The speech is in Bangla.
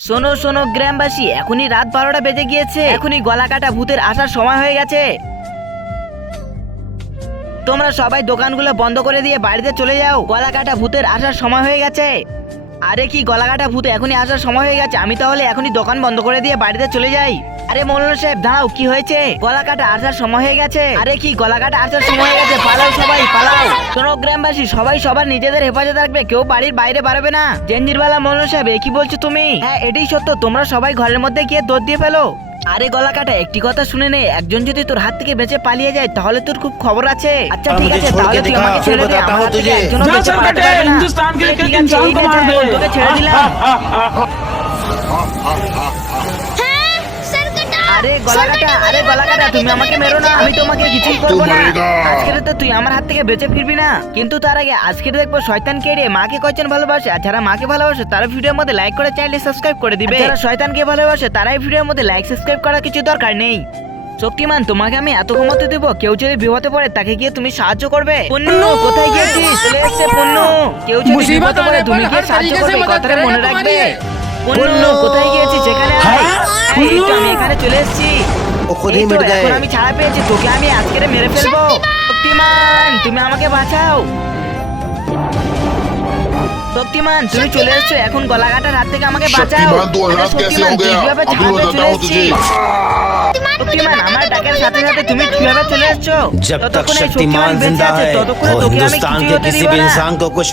শোনো শোনো, গ্রামবাসী, এখনই রাত বারোটা বেজে গিয়েছে। এখনই গলা কাটা ভূতের আসার সময় হয়ে গেছে। তোমরা সবাই দোকানগুলো বন্ধ করে দিয়ে বাড়িতে চলে যাও। গলা কাটা ভূতের আসার সময় হয়ে গেছে। আরে কি, গলাঘাটা ভূত, এখনই আসার সময় হয়ে গেছে। আমি তাহলে এখনই দোকান বন্ধ করে দিয়ে বাড়িতে চলে যাই। আরে মৌলানা সাহেব, দাঁড়াও, কি হয়েছে? গলা কাটা আসার সময় হয়ে গেছে। আরে কি গলা কাটা আসার সময় হয়ে গেছে? পালাও সবাই, পালাও। শোনো, গ্রামবাসী, সবাই সবার নিজেদের হেফাজতে রাখবে কেউ বাড়ির বাইরে বাড়াবে না। জেঞ্জিরওয়ালা মৌলানা সাহেব, এ কি বলছো তুমি? হ্যাঁ এটাই সত্য। তোমরা সবাই ঘরের মধ্যে গিয়ে দৌড় দিয়ে ফেলো। আরে গলা কাটা একটি কথা শুনে নে একজন যদি তোর হাত থেকে বেঁচে পালিয়ে যায় তাহলে তোর খুব খবর আছে আচ্ছা ঠিক मुझे আছে छोड़ তাহলে के তুই दिखा, আমাকে फिर ছেড়ে দে बताता আমার हूँ হাত থেকে तुझे। একজনও जा বেঁচে चल পালাতে बेटे, পারবে না। हिंदुस्तान के এই एक-एक ঠিক আছে, इंसान এই को গেছে, मार दे। এখন তোকে ছেড়ে দিলাম আরে গলা কাটা আরে গলা কাটা তুমি আমাকে মেরো না আমি তোমাকে কিছুই করব না। আজকে তো তুই আমার হাত থেকে বেঁচে ফিরবি না। কিন্তু তার আগে আজকে দেখব শয়তান কে রে মাকে কয়জন ভালোবাসে? আর যারা মাকে ভালোবাসে তারা ভিডিওর মধ্যে লাইক করে চাইলে সাবস্ক্রাইব করে দিবে। যারা শয়তানকে ভালোবাসে তারাই ভিডিওর মধ্যে লাইক সাবস্ক্রাইব করার কিছু দরকার নেই। শক্তিমান তোমাকে আমি এত ক্ষমতা দেব? কেউ যদি বিপদে পড়ে তাকে গিয়ে তুমি সাহায্য করবে। পন্নু কোথায় গিয়েছিস? চলে এসছে পন্নু কেউ যদি বিপদে পড়ে তুমি গিয়ে সাহায্য করবে। কথাটা মনে রাখবে। পন্নু কোথায় গিয়েছিস? সেখানে আয় হ্যাঁ? এই, এই তো আমি এখানে চলে এসেছি वो खुद এই ही তো, मिट এখন गए আমি ছাড়া পেয়েছি তোকে আমি আজকে মেরে ফেলবো শক্তিমান তুমি আমাকে বাঁচাও শক্তিমান তুমি চলে এসছো এখন গলা কাটার হাত থেকে আমাকে বাঁচাও शक्तिमान तो আরে हाथ कैसे শক্তিমান, हो তুই गया কিভাবে अभी ছাড়া পেয়ে बताता চলে हूँ तुझे এসেছিস? শক্তিমান আমার ডাকের সাথে সাথে তুমি কিভাবে চলে এসছো जब तक ততক্ষণ এই शक्तिमान বেঁচে जिंदा আছে, है ততক্ষণে वो তোকে আমি हिंदुस्तान কিছুই के হতে किसी দিব भी না। इंसान को कुछ